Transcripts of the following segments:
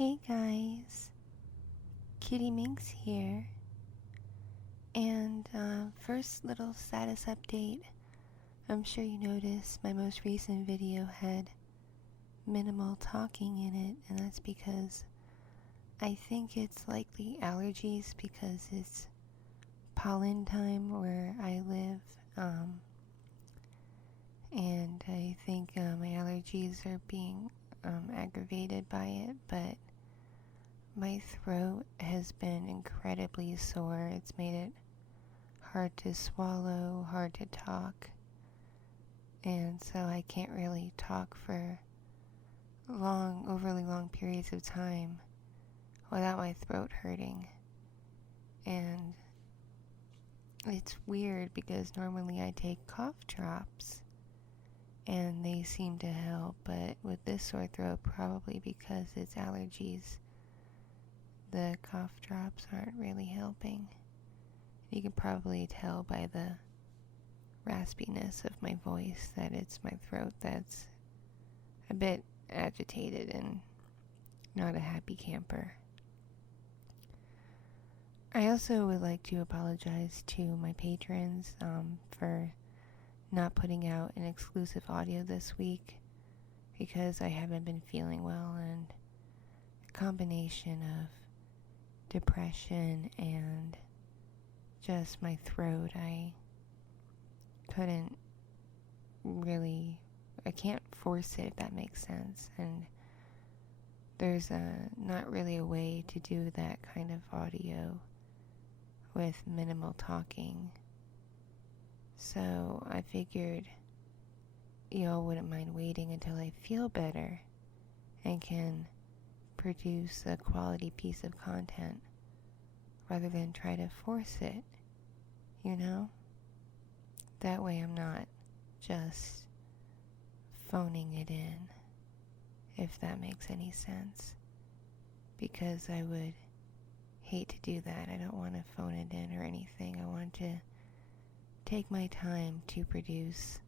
Hey guys, Kitti Minx here, and first little status update. I'm sure you noticed my most recent video had minimal talking in it, and that's because I think it's likely allergies because it's pollen time where I live, and I think my allergies are being aggravated by it, but my throat has been incredibly sore. It's made it hard to swallow, hard to talk, and so I can't really talk for overly long periods of time without my throat hurting. And it's weird because normally I take cough drops and they seem to help, but with this sore throat, probably because it's allergies, the cough drops aren't really helping. You can probably tell by the raspiness of my voice that it's my throat that's a bit agitated and not a happy camper. I also would like to apologize to my patrons for not putting out an exclusive audio this week because I haven't been feeling well, and a combination of depression and just my throat, I can't force it, if that makes sense, and there's not really a way to do that kind of audio with minimal talking. So I figured y'all wouldn't mind waiting until I feel better and can produce a quality piece of content rather than try to force it, you know? That way I'm not just phoning it in, if that makes any sense. Because I would hate to do that. I don't want to phone it in or anything. I want to take my time to produce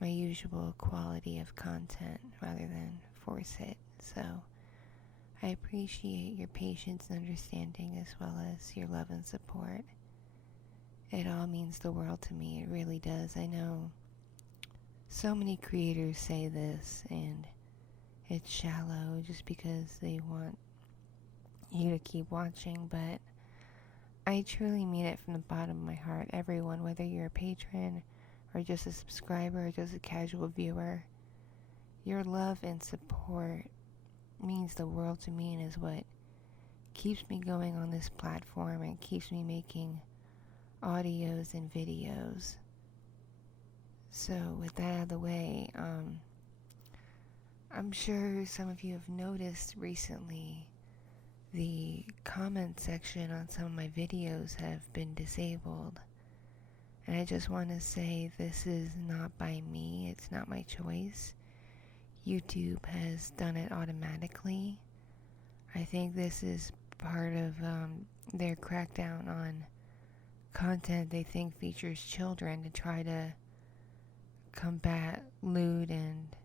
my usual quality of content rather than force it. So I appreciate your patience and understanding, as well as your love and support. It all means the world to me. It really does. I know so many creators say this, and it's shallow just because they want you to keep watching, but I truly mean it from the bottom of my heart. Everyone, whether you're a patron or just a subscriber or just a casual viewer, your love and support means the world to me and is what keeps me going on this platform and keeps me making audios and videos. So with that out of the way, I'm sure some of you have noticed recently the comment section on some of my videos have been disabled. And I just want to say this is not by me, it's not my choice. YouTube has done it automatically. I think this is part of their crackdown on content they think features children to try to combat lewd and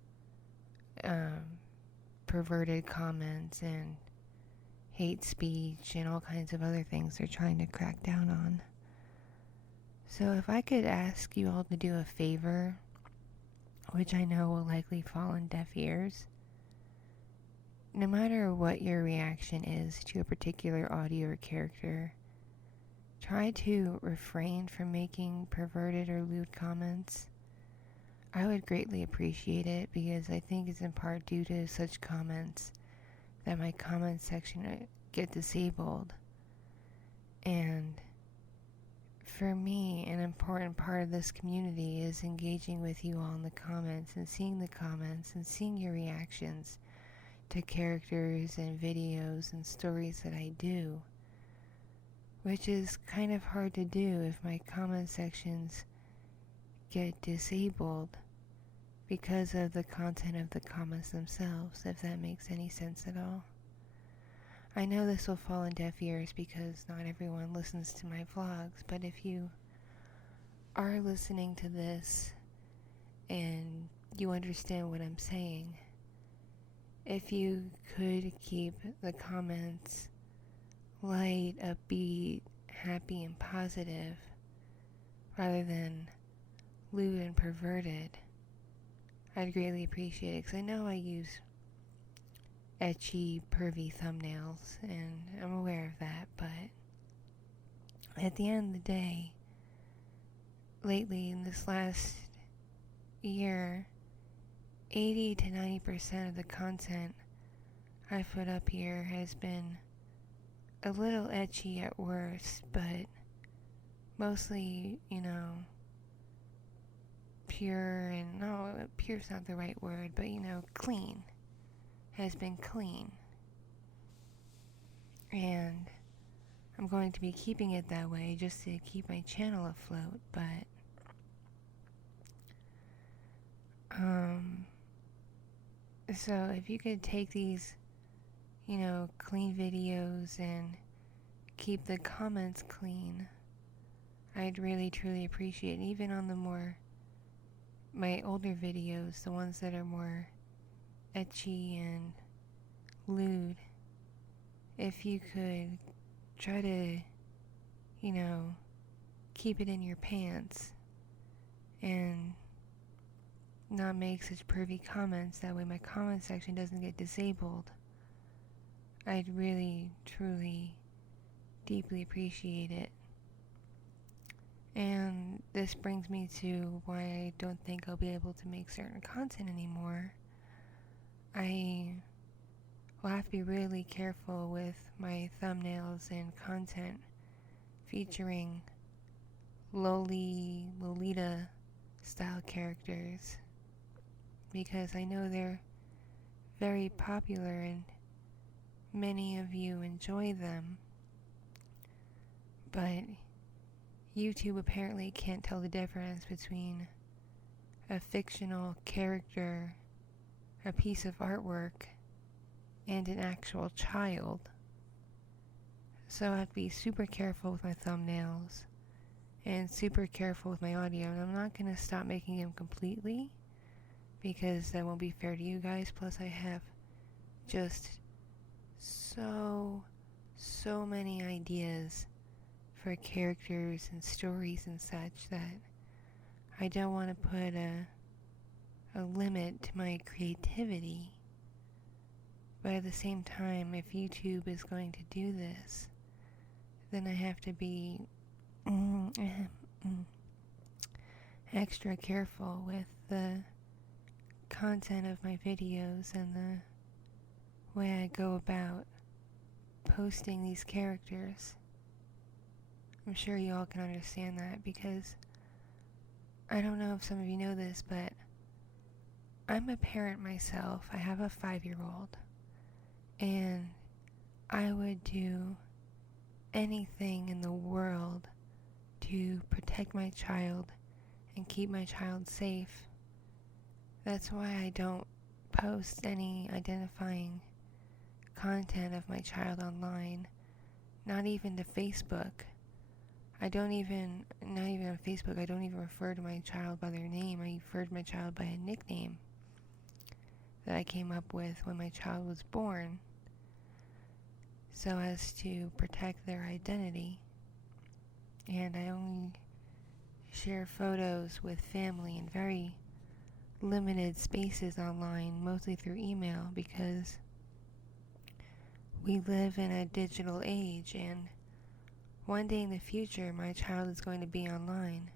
perverted comments and hate speech and all kinds of other things they're trying to crack down on. So if I could ask you all to do a favor, which I know will likely fall on deaf ears, no matter what your reaction is to a particular audio or character, try to refrain from making perverted or lewd comments. I would greatly appreciate it, because I think it's in part due to such comments that my comment section get disabled. And for me, an important part of this community is engaging with you all in the comments and seeing your reactions to characters and videos and stories that I do, which is kind of hard to do if my comment sections get disabled because of the content of the comments themselves, if that makes any sense at all. I know this will fall on deaf ears because not everyone listens to my vlogs, but if you are listening to this and you understand what I'm saying, if you could keep the comments light, upbeat, happy, and positive, rather than lewd and perverted, I'd greatly appreciate it, because I know I use etchy, pervy thumbnails, and I'm aware of that, but at the end of the day, lately, in this last year, 80 to 90% of the content I put up here has been a little etchy at worst, but mostly, pure, and no, pure's not the right word, but clean. Has been clean. And I'm going to be keeping it that way just to keep my channel afloat, but so if you could take these, clean videos and keep the comments clean, I'd really truly appreciate it. Even on my older videos, the ones that are more etchy and lewd, if you could try to, keep it in your pants and not make such pervy comments. That way my comment section doesn't get disabled. I'd really, truly, deeply appreciate it. And this brings me to why I don't think I'll be able to make certain content anymore. I will have to be really careful with my thumbnails and content featuring Loli, Lolita style characters, because I know they're very popular and many of you enjoy them, but YouTube apparently can't tell the difference between a fictional character, a piece of artwork, and an actual child. So I have to be super careful with my thumbnails and super careful with my audio, and I'm not going to stop making them completely because that won't be fair to you guys. Plus I have just so many ideas for characters and stories and such that I don't want to put a limit to my creativity. But at the same time, if YouTube is going to do this, then I have to be extra careful with the content of my videos and the way I go about posting these characters. I'm sure you all can understand that, because I don't know if some of you know this, but I'm a parent myself. I have a 5-year-old, and I would do anything in the world to protect my child and keep my child safe. That's why I don't post any identifying content of my child online, not even to Facebook. Not even on Facebook, I don't even refer to my child by their name. I refer to my child by a nickname that I came up with when my child was born, so as to protect their identity. And I only share photos with family in very limited spaces online, mostly through email, because we live in a digital age, and one day in the future my child is going to be online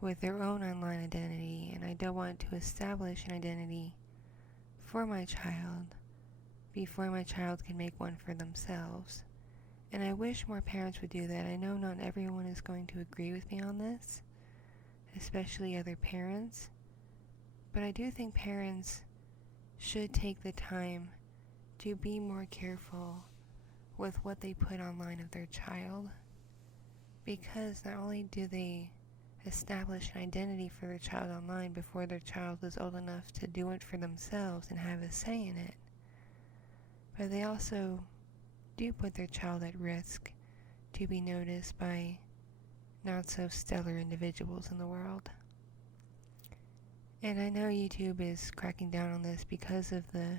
with their own online identity, and I don't want to establish an identity for my child before my child can make one for themselves. And I wish more parents would do that. I know not everyone is going to agree with me on this, especially other parents, but I do think parents should take the time to be more careful with what they put online of their child, because not only do they establish an identity for their child online before their child is old enough to do it for themselves and have a say in it, but they also do put their child at risk to be noticed by not so stellar individuals in the world. And I know YouTube is cracking down on this because of the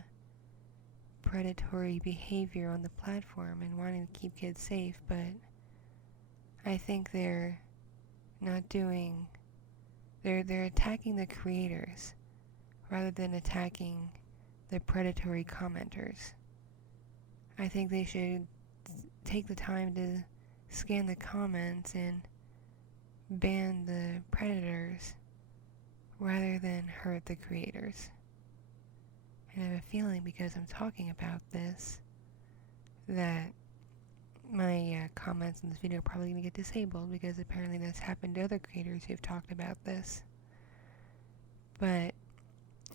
predatory behavior on the platform and wanting to keep kids safe, but I think they're not doing, they're attacking the creators rather than attacking the predatory commenters. I think they should take the time to scan the comments and ban the predators rather than hurt the creators. And I have a feeling, because I'm talking about this, that my comments in this video are probably going to get disabled, because apparently that's happened to other creators who've talked about this. But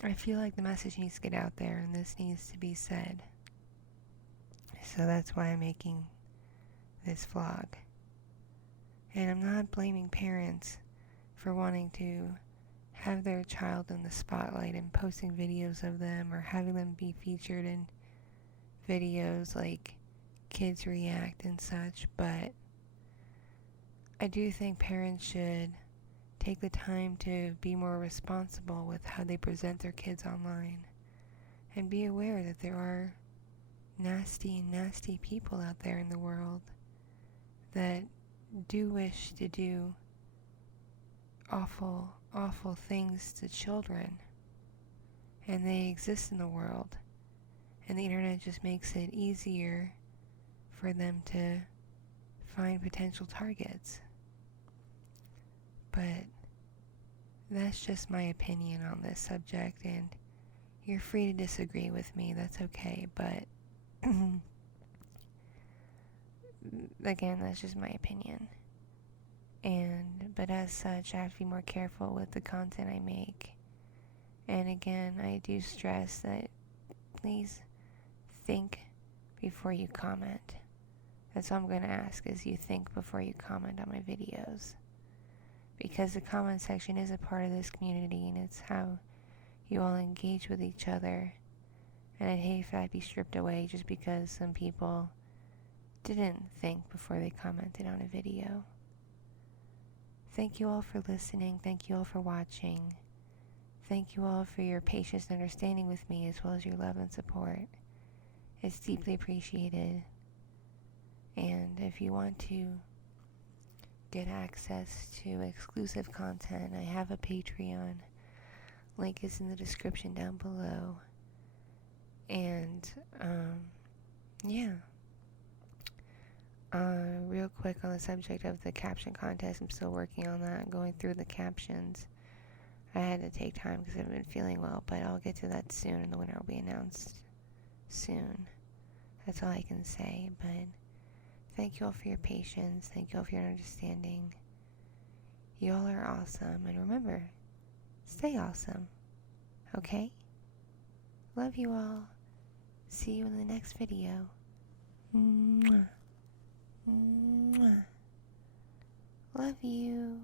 I feel like the message needs to get out there, and this needs to be said. So that's why I'm making this vlog. And I'm not blaming parents for wanting to have their child in the spotlight and posting videos of them or having them be featured in videos like Kids React and such, but I do think parents should take the time to be more responsible with how they present their kids online and be aware that there are nasty people out there in the world that do wish to do awful things to children, and they exist in the world, and the internet just makes it easier for them to find potential targets. But that's just my opinion on this subject, and you're free to disagree with me, that's okay, but again, that's just my opinion. But as such, I have to be more careful with the content I make. And again, I do stress that please think before you comment. That's all I'm going to ask, is you think before you comment on my videos. Because the comment section is a part of this community, and it's how you all engage with each other. And I'd hate if that'd be stripped away just because some people didn't think before they commented on a video. Thank you all for listening. Thank you all for watching. Thank you all for your patience and understanding with me, as well as your love and support. It's deeply appreciated. And if you want to get access to exclusive content, I have a Patreon. Link is in the description down below. And, yeah. Real quick on the subject of the caption contest, I'm still working on that, going through the captions. I had to take time because I haven't been feeling well, but I'll get to that soon, and the winner will be announced soon. That's all I can say, but thank you all for your patience, thank you all for your understanding. You all are awesome, and remember, stay awesome, okay? Love you all. See you in the next video. Mwah. Mwah. Love you.